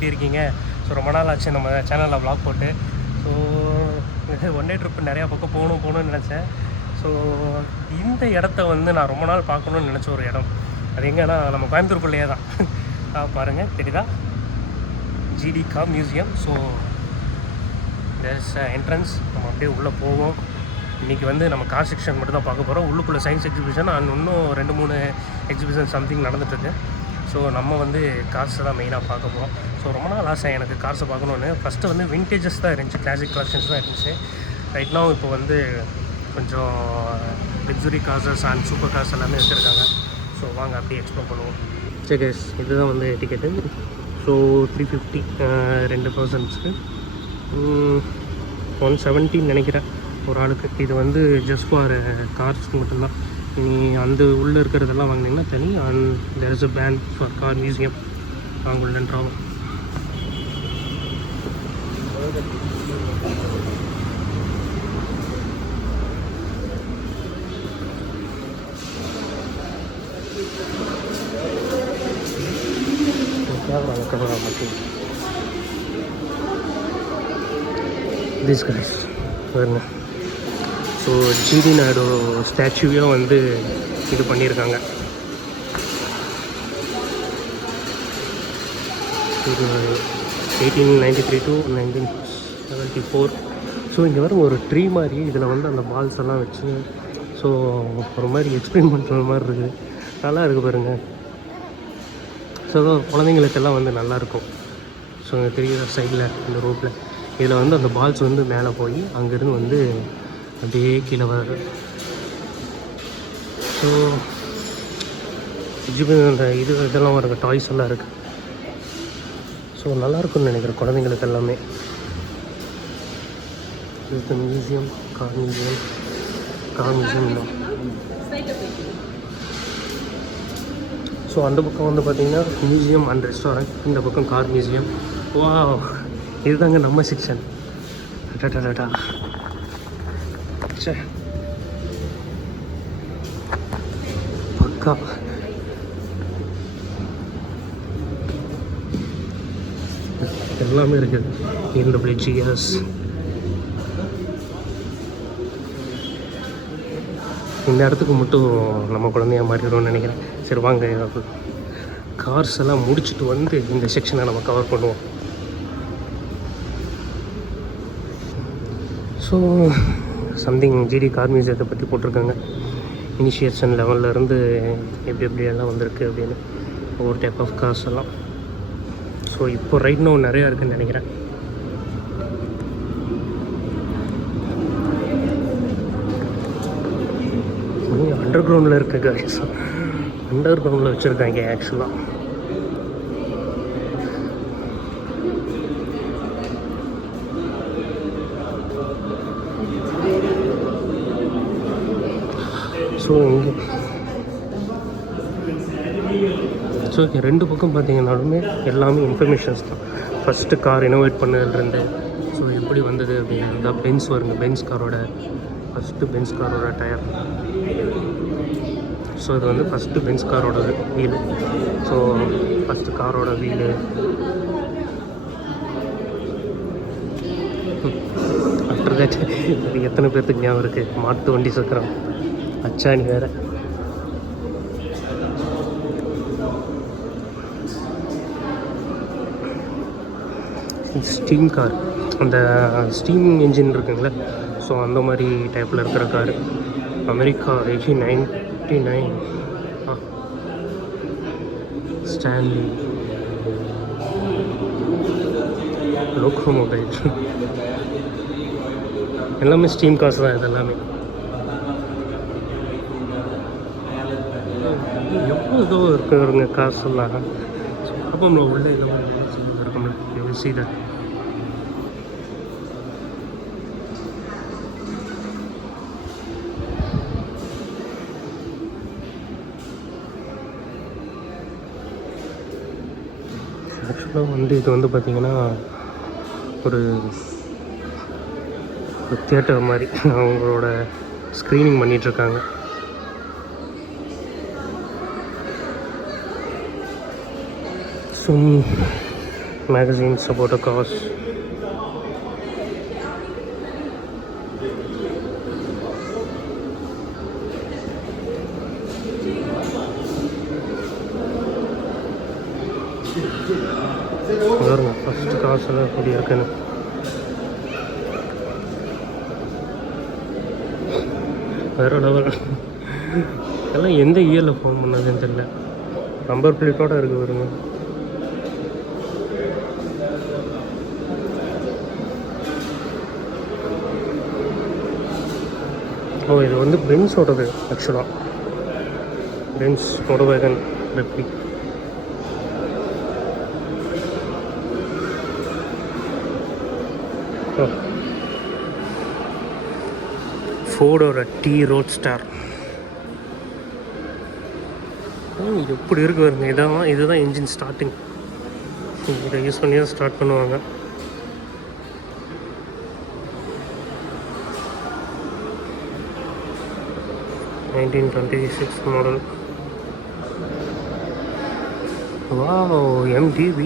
எப்படி இருக்கீங்க? ஸோ ரொம்ப நாள் ஆச்சு நம்ம சேனலில் வ்ளாக் போட்டு. ஸோ ஒன் டே ட்ரிப்பு நிறையா பக்கம் போகணும்னு நினச்சேன். ஸோ இந்த இடத்த வந்து நான் ரொம்ப நாள் பார்க்கணுன்னு நினச்ச ஒரு இடம். அது எங்கன்னா நம்ம கோயம்புத்தூருக்குள்ளேயே தான். பாருங்கள், தெரியுதா? GD car museum. So there's entrance. நம்ம அப்படியே உள்ளே போவோம். இன்றைக்கி வந்து நம்ம கார் செக்ஷன் மட்டும் தான் பார்க்க போகிறோம். உள்ளுக்குள்ளே சயின்ஸ் எக்ஸிபிஷன் அண்ட் இன்னும் 2-3 எக்ஸிபிஷன் சம்திங் நடந்துட்டுருக்கு. ஸோ நம்ம வந்து கார்ஸை தான் மெயினாக பார்க்க போகிறோம். ஸோ ரொம்ப நாள் ஆசை எனக்கு கார்ஸை பார்க்கணுன்னு. ஃபஸ்ட்டு வந்து விண்டேஜஸ் தான் இருந்துச்சு, கிளாசிக் கலெக்ஷன்ஸ் தான் இருந்துச்சு. ரைட் நாவ் இப்போ வந்து கொஞ்சம் லக்ஸுரி கார்ஸஸ் அண்ட் சூப்பர் கார்ஸ் எல்லாமே வச்சுருக்காங்க. ஸோ வாங்க அப்படியே எக்ஸ்ப்ளோர் பண்ணுவோம். சரி கைஸ், இதுதான் வந்து டிக்கெட்டு. ஸோ 350 2 பர்சன்ஸ்க்கு 170 நினைக்கிறேன் ஒரு ஆளுக்கு. இது வந்து ஜஸ்ட் ஃபார் கார்ஸ்க்கு மட்டும்தான். நீ அந்த உள்ளே இருக்கிறதெல்லாம் வாங்கினீங்கன்னா தனி. And there is a ban for car museum. வாங்கலன்றாவும் திஸ் கைஸ் பாருங்க. ஸோ ஜிடி நாயுடு ஸ்டாச்சுவையும் வந்து இது பண்ணியிருக்காங்க. இது 1893 to 1974. ஸோ இங்கே வர ஒரு ட்ரீ மாதிரி இதில் வந்து அந்த பால்ஸ் எல்லாம் வச்சு ஸோ ஒரு மாதிரி எக்ஸ்பிளைன் பண்ணுற மாதிரி இருக்குது. நல்லா இருக்குது பாருங்கள். ஸோ குழந்தைங்களுக்கெல்லாம் வந்து நல்லாயிருக்கும். ஸோ தெரியுற சைடில் இந்த ரோட்டில் இதில் வந்து அந்த பால்ஸ் வந்து மேலே போய் அங்கேருந்து வந்து அப்படியே கீழே வருது. ஸோ அந்த இதெல்லாம் வருங்க, டாய்ஸ் எல்லாம் இருக்குது. ஸோ நல்லாயிருக்குன்னு நினைக்கிறேன் குழந்தைங்களுக்கு எல்லாமே. இது மியூசியம், கார் மியூசியம் தான். ஸோ அந்த பக்கம் வந்து பார்த்திங்கன்னா மியூசியம் அண்ட் ரெஸ்டாரண்ட், இந்த பக்கம் கார் மியூசியம். வா, இதுதாங்க நம்ம செக்ஷன். டா சே, பக்கா. எல்லாமே இருக்குது. BMW இந்த இடத்துக்கு மட்டும் நம்ம குழந்தையா மாறிடும்னு நினைக்கிறேன். சரி வாங்க, கார்ஸ் எல்லாம் முடிச்சுட்டு வந்து இந்த செக்ஷனை நம்ம கவர் பண்ணுவோம். ஸோ சம்திங் ஜிடி கார் மியூசியத்தை பற்றி போட்டிருக்காங்க. இனிஷியேஷன் லெவல்லேருந்து எப்படியெல்லாம் வந்திருக்கு அப்படின்னு ஒவ்வொரு டைப் ஆஃப் கார்ஸ் எல்லாம். ஸோ இப்போ ரைட் நோ நிறையா இருக்குதுன்னு நினைக்கிறேன். அண்டர் கிரவுண்டில் இருக்க காய்ஸ், அண்டர் கிரவுண்டில் வச்சுருக்காங்க ஆக்சுவலாக. ஸோ இங்கே ஸோ ரெண்டு பக்கம் பார்த்தீங்கன்னாலுமே எல்லாமே இன்ஃபர்மேஷன்ஸ் தான். ஃபஸ்ட்டு கார் இனோவேட் பண்ணதுலேருந்து ஸோ எப்படி வந்தது அப்படின்னு தான். பென்ஸ் வருங்க, பென்ஸ் காரோட ஃபஸ்ட்டு பென்ஸ் காரோட டயர். ஸோ இது வந்து ஃபஸ்ட்டு பென்ஸ் காரோட வீலு. ஸோ ஃபஸ்ட்டு காரோட வீலு. ஆஃப்டர் தட் இது எத்தனை பேர்த்துக்கு ஞாபகம் இருக்குது, மாட்டு வண்டி சக்கரம், அச்சாணி வேறு. ஸ்டீம் கார், அந்த ஸ்டீம் இன்ஜின் இருக்குங்களே, ஸோ அந்த மாதிரி டைப்பில் இருக்கிற காரு. அமெரிக்கா 1899. ஸ்டான்லி லோக்கோமொபைல். எல்லாமே ஸ்டீம் கார்ஸ் தான் இது எல்லாமே. எவ்வளோ இதோ இருக்குங்க காசெல்லாம். ஸோ அப்போ உள்ளே இதோ இருக்கும்ல, யூ வில் see that. ஆக்சுவலாக வந்து இது வந்து பார்த்திங்கன்னா ஒரு தியேட்டர் மாதிரி அவங்களோட ஸ்க்ரீனிங் பண்ணிகிட்ருக்காங்க. So magazines about the cars. பாருங்க ஃபஸ்ட்டு காசெல்லாம் எப்படி இருக்குன்னு. வேறு லெவல். எல்லாம் எந்த இயரில் ஃபோன் பண்ணதுன்னு தெரியல. நம்பர் பிளேட்டோடு இருக்குது வருங்க. ஓ, இது வந்து பென்ஸோடது ஆக்சுவலாக. பென்ஸ் மோட்டர் வேகன் ரெப்ளி. ஃபோர்டோட டி ரோட் ஸ்டார் எப்படி இருக்கு பாருங்க. இதுதான் இன்ஜின் ஸ்டார்டிங். இதை யூஸ் பண்ணி தான் ஸ்டார்ட் பண்ணுவாங்க. (1926) model. Wow, MDV.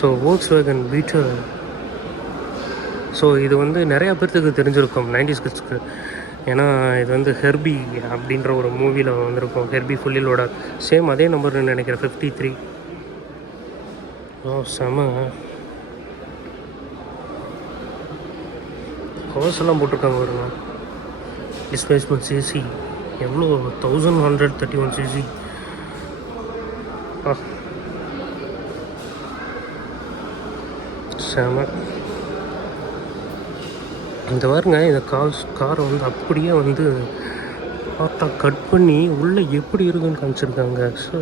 So Volkswagen Beetle. So இது வந்து நிறையா பேர்த்துக்கு தெரிஞ்சிருக்கும் 90s கிட்ஸ்க்கு. ஏன்னா இது வந்து ஹெர்பி அப்படின்ற ஒரு மூவியில் வந்திருக்கும். ஹெர்பி ஃபுல்லிலோட சேம் அதே நம்பர்னு நினைக்கிறேன், 53. ஓ செம. கவர்ஸ் எல்லாம் போட்டிருக்காங்க வருங்க. டிஸ்பிளேஸ்மெண்ட் சிசி எவ்வளோ, 1131 cc. செம. இந்த பாருங்க, இந்த காரை வந்து அப்படியே வந்து பார்த்தா கட் பண்ணி உள்ளே எப்படி இருக்குன்னு காமிச்சிருக்காங்க. ஸோ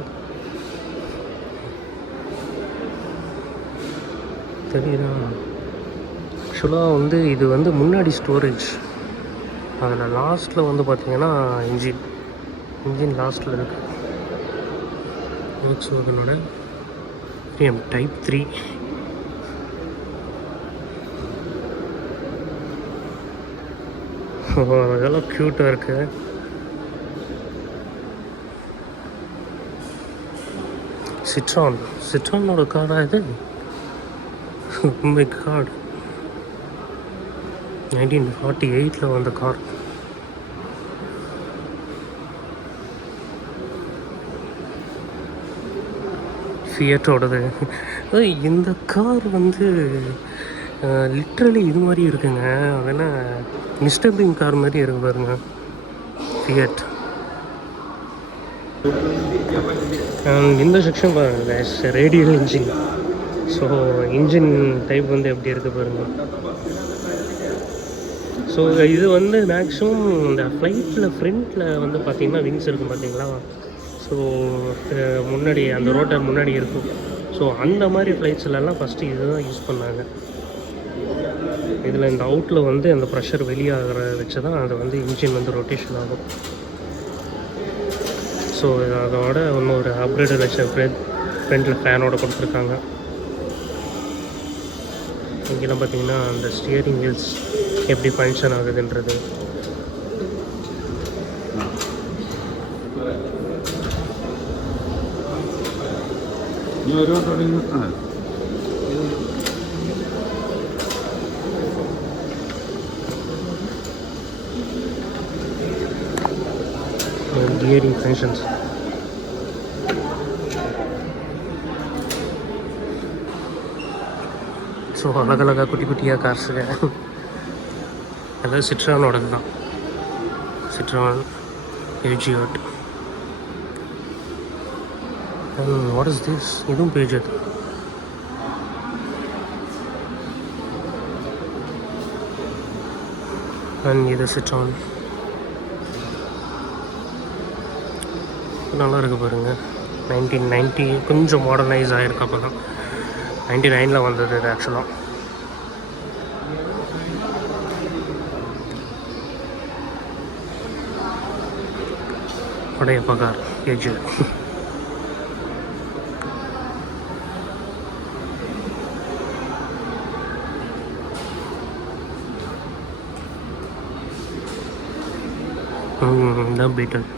தெரியுதா? ஆக்சுவலாக வந்து இது வந்து முன்னாடி ஸ்டோரேஜ். அதில் லாஸ்ட்டில் வந்து பார்த்திங்கன்னா இன்ஜின் லாஸ்ட்டில் இருக்குது. Volkswagenோட Type 3. அதெல்லாம் க்யூட்டாக இருக்குது. சிட்ரானோட காரா இது? மை காட், 1948 வந்த கார். ஃபியட்டோடது. இந்த கார் வந்து லிட்ரலி இது மாதிரி இருக்குங்க. அதென்ன மிஸ்டர் பீன் கார் மாதிரி இருக்கு பாருங்க, ஃபியட். இந்த செக்ஷன் பாருங்க, radial engine. So engine type வந்து எப்படி இருக்குது பாருங்கள். ஸோ இது வந்து மேக்ஸிமம் இந்த ஃப்ளைட்டில் ஃப்ரண்ட்டில் வந்து பார்த்திங்கன்னா விங்ஸ் இருக்கும் பார்த்தீங்களா. ஸோ முன்னாடி அந்த ரோட்டர் முன்னாடி இருக்கும். ஸோ அந்த மாதிரி ஃப்ளைட்ஸ்லலாம் ஃபஸ்ட்டு இது தான் யூஸ் பண்ணாங்க. இதில் இந்த அவுட்டில் வந்து அந்த ப்ரெஷர் வெளியாகிற வச்சு தான் அது வந்து இன்ஜின் வந்து ரொட்டேஷன் ஆகும். ஸோ அதோட இன்னொரு அப்கிரேடட் வச்ச ஃப்ரண்ட்டில் ஃபேனோட கொடுத்துருக்காங்க. இங்கெல்லாம் பார்த்தீங்கன்னா அந்த ஸ்டியரிங் வீல்ஸ் எப்படி ஃபங்க்ஷன் ஆகுதுன்றது. Gearing functions. ஸோ அழகழகாக குட்டி குட்டியாக கார்ஸுங்க எல்லாம் சிட்ரானோடது தான். Citroen Peugeot. What is this? இதுவும் பேஜியோட். அண்ட் இது சிட்ரான். நல்லா இருக்கு பாருங்கள். 1990 கொஞ்சம் மாடர்னைஸ் ஆகிருக்கு. அப்போ தான் 99 வந்தது இது ஆக்சுவலாக. உடைய பகார் ஏஜ். இந்த பீட்டல்.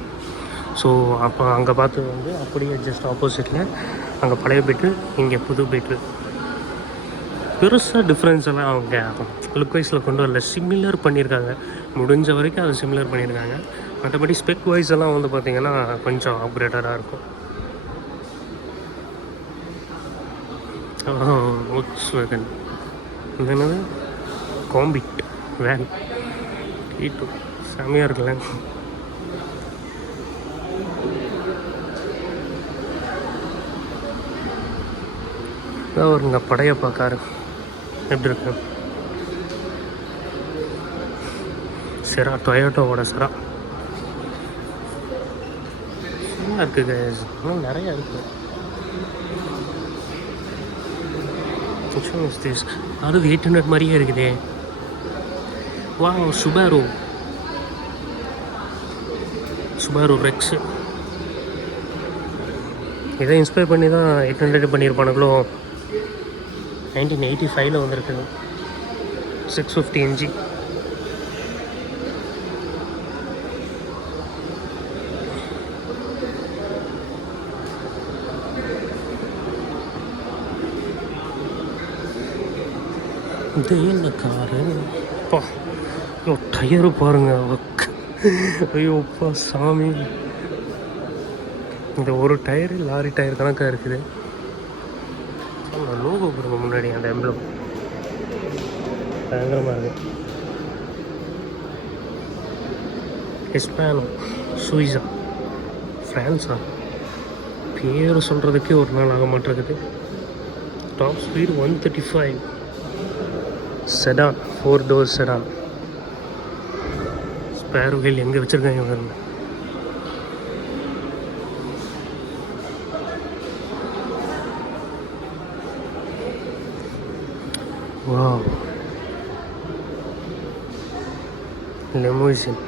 ஸோ அப்போ அங்கே பார்த்து வந்து அப்படியே ஜஸ்ட் ஆப்போசிட்டில் அங்கே பழைய பீட்டில், இங்கே புது பீட்டில். பெருசாக டிஃப்ரென்ஸ் எல்லாம் அவங்க லுக் வைஸில் கொண்டு வரல, சிமிலர் பண்ணியிருக்காங்க. முடிஞ்ச வரைக்கும் அதை சிமிலர் பண்ணியிருக்காங்க. மற்றபடி ஸ்பெக் வைஸ் எல்லாம் வந்து பார்த்திங்கன்னா கொஞ்சம் அப்கிரேடடாக இருக்கும். Volkswagen இது என்னது காம்பிட் வேன் E2 செம்மையாக இருக்குல்ல. இதான் வருங்க படையப்பா காரு எப்படி இருக்கு. செரா டொயோட்டோவோட செரா நல்லா இருக்குது. இன்னும் நிறையா இருக்குது. அது 800 மாதிரியே இருக்குதே. வா சுபாரு ரெக்ஸு இதை இன்ஸ்பயர் பண்ணி தான் 800 பண்ணியிருப்பானுங்களோ. 1985 வந்திருக்குது. 650 MG. இது என்ன காரு? அப்பா ஐயோ டயரு பாருங்க. ஐயோப்பா சாமி, இந்த ஒரு டயரு லாரி டயர் கணக்காக இருக்குது. லோகோ பாருங்க முன்னாடி, அந்த எம்ப்ளம் பயங்கரமாக இருக்குது. ஹிஸ்பானோ சுயிஸா ஃப்ரான்ஸா பேர் சொல்கிறதுக்கே ஒரு நாள் ஆக மாட்டேங்குது. Top speed 135. Sedan 4 door sedan. Spare wheel எங்கே வச்சுருக்காங்க பாருங்க. Wow, லெமோசின்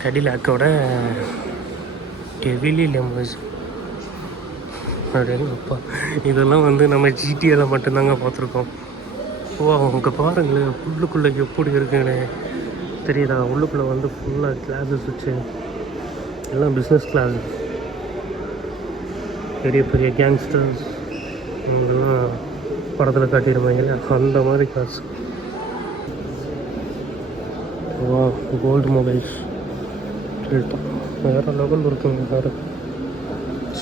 கேடிலாக்கோட heavily லெமோசின். அப்படிங்கப்பா, இதெல்லாம் வந்து நம்ம ஜிடிஏல மட்டும்தாங்க பார்த்துருக்கோம். ஓ அவங்க பாருங்களேன் உள்ளுக்குள்ளே எப்படி இருக்குன்னு தெரியுதா. உள்ளுக்குள்ளே வந்து ஃபுல்லாக கிளாஸஸ் வச்சு எல்லாம் பிஸ்னஸ் கிளாஸ், பெரிய பெரிய கேங்ஸ்டர்ஸ் அவங்கெல்லாம் படத்தில் காட்டியிருப்பாங்க அந்த மாதிரி கிளாஸ். வா கோல்டு மொபைல்ஸ் வேறு லெவல் இருக்குங்க. வேறு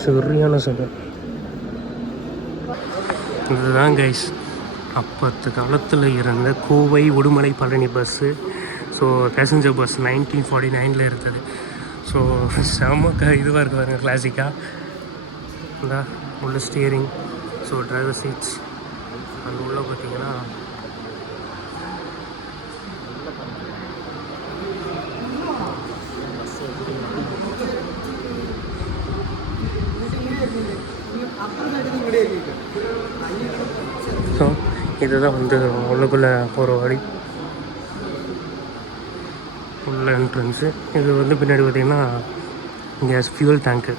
சரியான சகை. இதுதான் கைஸ் அப்பத்து காலத்தில் இருந்த Kovai Udumalai Palani bus. So passenger bus 1949 இருந்தது. ஸோ செம்ம இதுவாக இருக்குது பாருங்க, கிளாசிக்காக. இந்த உள்ள ஸ்டியரிங், ஸோ டிரைவர் சீட்ஸ் அந்த உள்ள பார்த்தீங்கன்னா ஸோ இதுதான் வந்து உள்ளுக்குள்ளே போகிற வழி, உள்ள என்ட்ரன்ஸு. இது வந்து பின்னாடி பார்த்திங்கன்னா கேஸ் ஃபியூல் டேங்க்கு.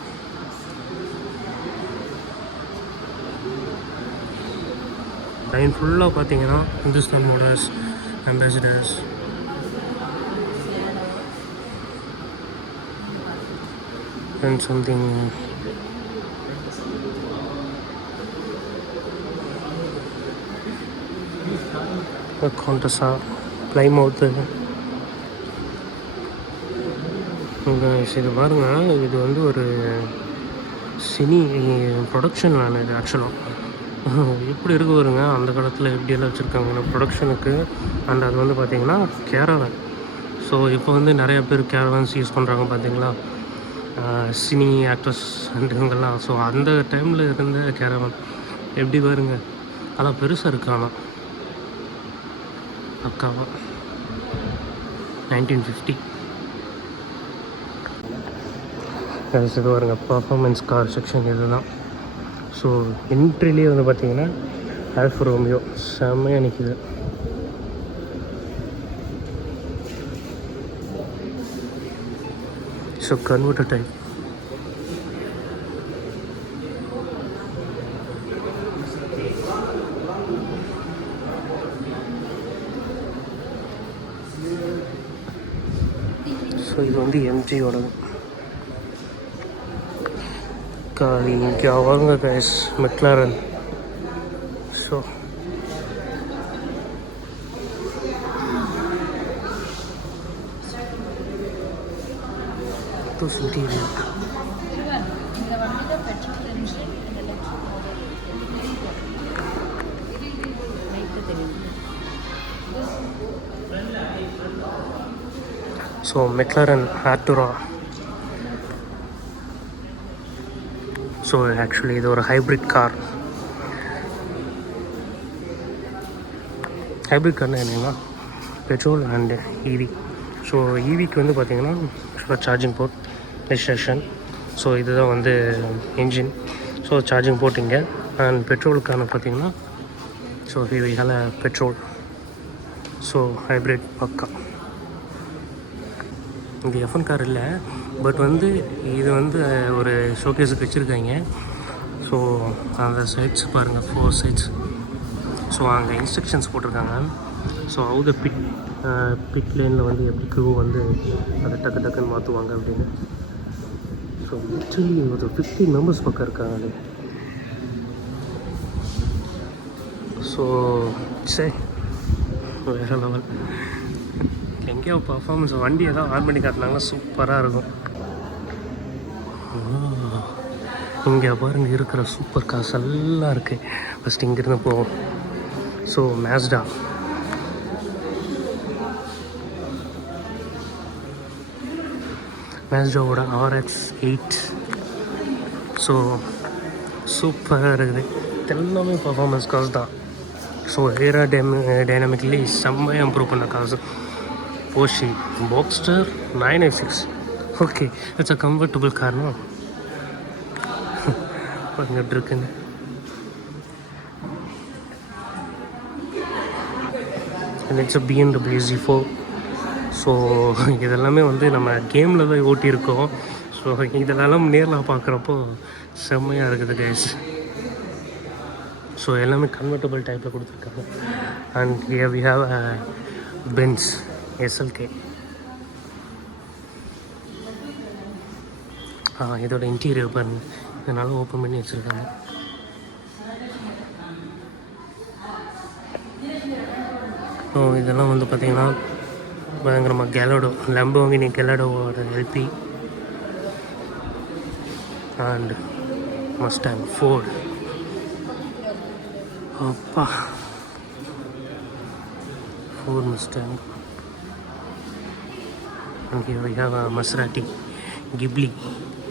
லைன் ஃபுல்லாக பார்த்தீங்கன்னா Hindustan Motors, Ambassadors, and something Contessa, Plymouth. இது பாருங்கள், இது வந்து ஒரு சினி ப்ரொடக்ஷன் வேணும் இது ஆக்சுவலாக. எப்படி இருக்கு பாருங்க, அந்த காலத்தில் எப்படியெல்லாம் வச்சுருக்காங்க ப்ரொடக்ஷனுக்கு. அண்ட் அது வந்து பார்த்திங்கன்னா கேரவன். ஸோ இப்போ வந்து நிறையா பேர் கேரவன்ஸ் யூஸ் பண்ணுறாங்க பார்த்தீங்களா, சினி ஆக்ட்ரஸ் அண்ட் இவங்கெல்லாம். ஸோ அந்த டைமில் இருந்த கேரவன் எப்படி பாருங்க, அதெல்லாம் பெருசாக இருக்கு. ஆனால் பக்காவா 1950. இது பாருங்க பர்ஃபார்மன்ஸ் கார் செக்ஷன் இதுதான். ஸோ என்ட்ரிலேயே வந்து பார்த்திங்கன்னா ஆல்ஃபா ரோமியோ செம்மையாக நிற்கிது. So converter type. ஸோ இது வந்து எம்ஜியோடது. காலி இங்கே அவங்க guys McLaren. So interior so McLaren Artura. So actually இது ஒரு ஹைப்ரிட் கார். ஹைப்ரிட் கார்னால் என்னென்னா பெட்ரோல் அண்டு ஈவி. ஸோ ஈவிக்கு வந்து பார்த்திங்கன்னா சார்ஜிங் போர்ட் ரெஜிஸ்ட்ரேஷன். ஸோ இதுதான் வந்து என்ஜின். ஸோ சார்ஜிங் போட்டிங்க. அண்ட் பெட்ரோலுக்கான பார்த்திங்கன்னா ஸோ இவையால் பெட்ரோல். ஸோ ஹைப்ரிட் பக்கா. இது எஃப்என் கார் இல்லை, பட் வந்து இது வந்து ஒரு ஷோகேஸுக்கு வச்சுருக்காங்க. ஸோ அந்த சைட்ஸ் பாருங்கள், 4 சைட்ஸ். ஸோ அங்கே இன்ஸ்ட்ரக்ஷன்ஸ் போட்டிருக்காங்க. ஸோ அவுத பிட் லேனில் வந்து எப்படி க்ரூ வந்து அதை டக்குன்னு மாற்றுவாங்க அப்படின்னு. ஸோ ஆக்சுவலி ஒரு 15 மெம்பர்ஸ் பக்கம் இருக்காங்க அது. ஸோ சரி வேறு லெவல். எங்கேயோ பர்ஃபார்மன்ஸ் வண்டி ஏதாவது ஆன் பண்ணி காட்டினாங்கன்னா சூப்பராக இருக்கும். இங்கே பாருங்கள் இருக்கிற சூப்பர் கார்ஸ் எல்லாம் இருக்குது. ஃபஸ்ட்டு இங்கேருந்து போவோம். So மேஸ்டாவோட RX-8. ஸோ சூப்பராக இருக்குது. எல்லாமே பர்ஃபார்மன்ஸ் கார்ஸ் தான். ஸோ டைனாமிக்லி செம்மையாக இம்ப்ரூவ் பண்ண cars. Porsche Boxster 996. Okay, it's a comfortable car, no? பாருங்க இருக்குங்க. And it's a BMW Z4. So இதெல்லாமே வந்து நம்ம கேமில் தான் ஓட்டியிருக்கோம். ஸோ இதெல்லாம் நேரில் பார்க்குறப்போ செம்மையாக இருக்குது கைஸ். ஸோ எல்லாமே கன்வெர்ட்டபிள் டைப்பில் கொடுத்துருக்காங்க. And here we have a Benz SLK. இதோட இன்டீரியர் பாருங்கள், இதனால் ஓப்பன் பண்ணி வச்சுருக்காங்க. ஸோ இதெல்லாம் வந்து பார்த்திங்கன்னா பயங்கரமாக கெலடோ, லம்போகினி கெலடோவோட LP அண்ட் மஸ்டாங் ஃபோர்டு. அப்பா ஃபோர்டு மஸ்டாங். அங்கே we have a Maserati Ghibli.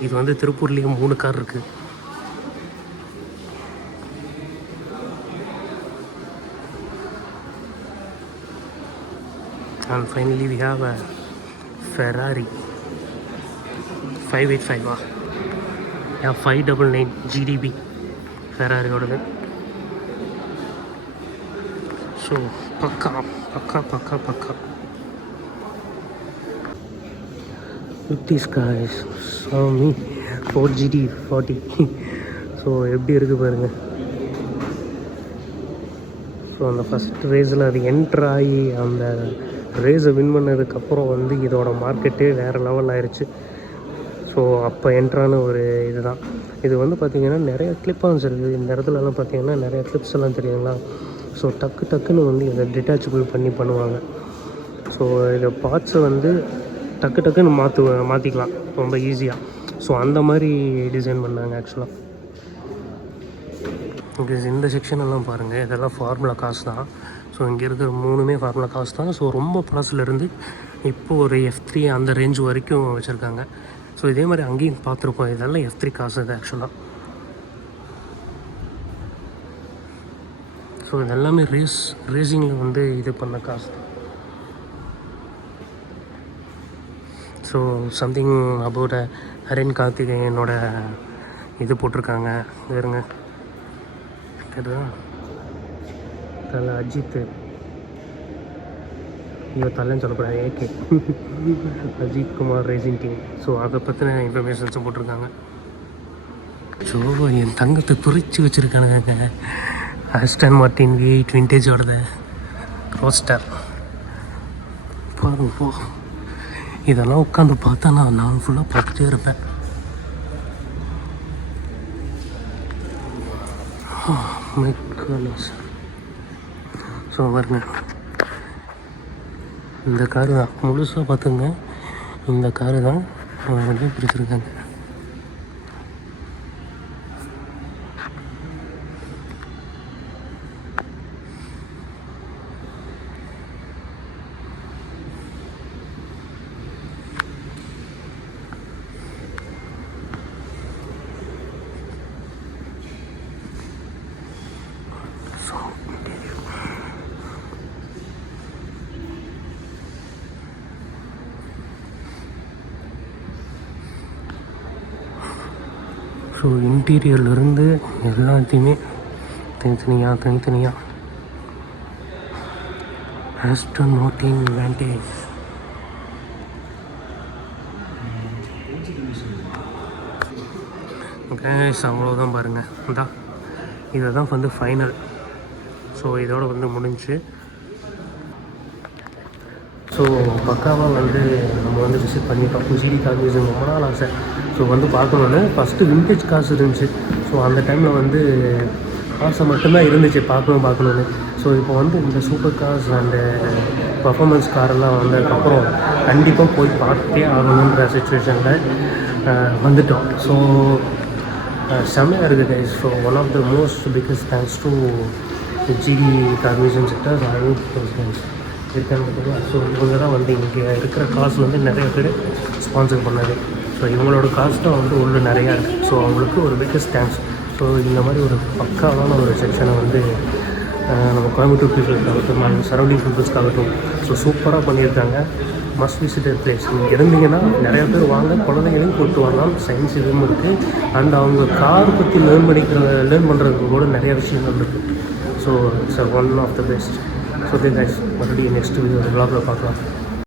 இது வந்து திருப்பூர்லேயும் 3 கார் இருக்குது. And finally we have a Ferrari 585. Yeah, 599 GDB ஃபெராரியோடது. So பக்கா பக்கா பக்கா பக்கா. Look these guys, Xiaomi 4GT40. So எப்படி இருக்குது பாருங்கள். ஸோ அந்த ஃபஸ்ட் ரேஸில் அது என்ட்ராகி அந்த ரேஸை வின் பண்ணதுக்கப்புறம் வந்து இதோட மார்க்கெட்டே வேறு லெவல் ஆயிடுச்சு. ஸோ அப்போ என்ட்ரான ஒரு இதுதான் இது. வந்து பார்த்திங்கன்னா நிறைய கிளிப்பான்ஸ் இருக்குது இந்த இடத்துலலாம். பார்த்திங்கன்னா நிறைய கிளிப்ஸ் எல்லாம் தெரியுங்களா. ஸோ டக்குன்னு வந்து இதை டிட்டாச்சபிள் பண்ணி பண்ணுவாங்க. ஸோ இதை பார்ட்ஸை வந்து டக்குன்னு மாற்றிக்கலாம் ரொம்ப ஈஸியாக. ஸோ அந்த மாதிரி டிசைன் பண்ணாங்க ஆக்சுவலாக. ஓகே, இந்த செக்ஷன் எல்லாம் பாருங்கள், இதெல்லாம் ஃபார்முலா காசு தான். ஸோ இங்கே இருக்கிற 3மே ஃபார்முலா காசு தான். ஸோ ரொம்ப பழசுலேருந்து இப்போது ஒரு F3 அந்த ரேஞ்ச் வரைக்கும் வச்சுருக்காங்க. ஸோ இதே மாதிரி அங்கேயும் பார்த்துருப்போம். இதெல்லாம் F3 காசு இது ஆக்சுவலாக. ஸோ இதெல்லாமே ரேசிங்கில் வந்து இது பண்ண காசு தான். ஸோ சம்திங் அபவுட் ஹரின் கார்த்திகேயனோட இது போட்டிருக்காங்க. வேறுங்க அதுதான் தலை அஜித். ஐயோ தலைன்னு சொல்லக்கூடாது, AK Ajith Kumar racing team. So அதை பற்றின இன்ஃபர்மேஷன்ஸும் போட்டிருக்காங்க. ஸோ என் தங்கத்தை துறைச்சி வச்சுருக்கானுங்க. ஆஸ்டன் மார்டின் V8 விண்டேஜோட ரோஸ்டர் பாருங்க. போ இதெல்லாம் உட்காந்து பார்த்தா நான் ஃபுல்லாக பார்த்துட்டே இருப்பேன். மெக்கலஸ். ஸோ பாருங்க, இந்த காரு தான் முழுசாக பார்த்துங்க. இந்த காரு தான் வந்து பிடிச்சிருக்காங்க. ஸோ இன்டீரியர்லேருந்து எல்லாத்தையுமே தனித்தனியாக ஆஸ்டன் மார்டின் வேண்டேஜ். கேஸ் அவ்வளோதான் பாருங்கள். இதான் இதை தான் வந்து ஃபைனல். ஸோ இதோட வந்து முடிஞ்சு. ஸோ பக்காவாக வந்து நம்ம வந்து விசிட் பண்ணிட்டோம். ஜிடி கார் மியூசியம் ரொம்ப நாள் ஆசை. ஸோ வந்து பார்க்கணுன்னு ஃபஸ்ட்டு விண்டேஜ் காசு இருந்துச்சு. ஸோ அந்த டைமில் வந்து ஆசை மட்டும்தான் இருந்துச்சு பார்க்கணுன்னு. ஸோ இப்போ வந்து இந்த சூப்பர் கார்ஸ் அண்டு பர்ஃபார்மன்ஸ் காரெல்லாம் வந்ததுக்கப்புறம் கண்டிப்பாக போய் பார்த்தே ஆகணுன்ற சுச்சுவேஷனில் வந்துட்டோம். ஸோ செம்மையாக இருக்குது guys. So one of the most biggest thanks to GD car museum sectors இருக்காங்க பார்த்தீங்களா. ஸோ இவங்க தான் வந்து இங்கே இருக்கிற காசு வந்து நிறைய பேர் ஸ்பான்சர் பண்ணாது. ஸோ இவங்களோட காசு தான் வந்து உள்ள நிறையா இருக்குது. ஸோ அவங்களுக்கு ஒரு பிக்கஸ்ட் தேங்க்ஸ். ஸோ இந்த மாதிரி ஒரு பக்காவான ஒரு செக்ஷனை வந்து நம்ம கோயம்புத்தூர் பீப்புளுக்காகட்டும் அண்ட் சரௌண்டிங் பீப்புள்ஸ்க்காகட்டும் ஸோ சூப்பராக பண்ணியிருக்காங்க. Must visited place. நீங்கள் இருந்தீங்கன்னா நிறையா பேர் வாங்க, குழந்தைங்களையும் கூப்பிட்டு வரலாம். சயின்ஸ் இதுவும் இருக்குது. அண்ட் அவங்க கார் பற்றி லேர்ன் பண்ணுறதுக்கு கூட நிறைய விஷயங்கள் இருக்குது. So it's one of the best. So guys மறுபடியும் நெக்ஸ்ட் வீடியோ விலாகில் பார்க்கலாம்.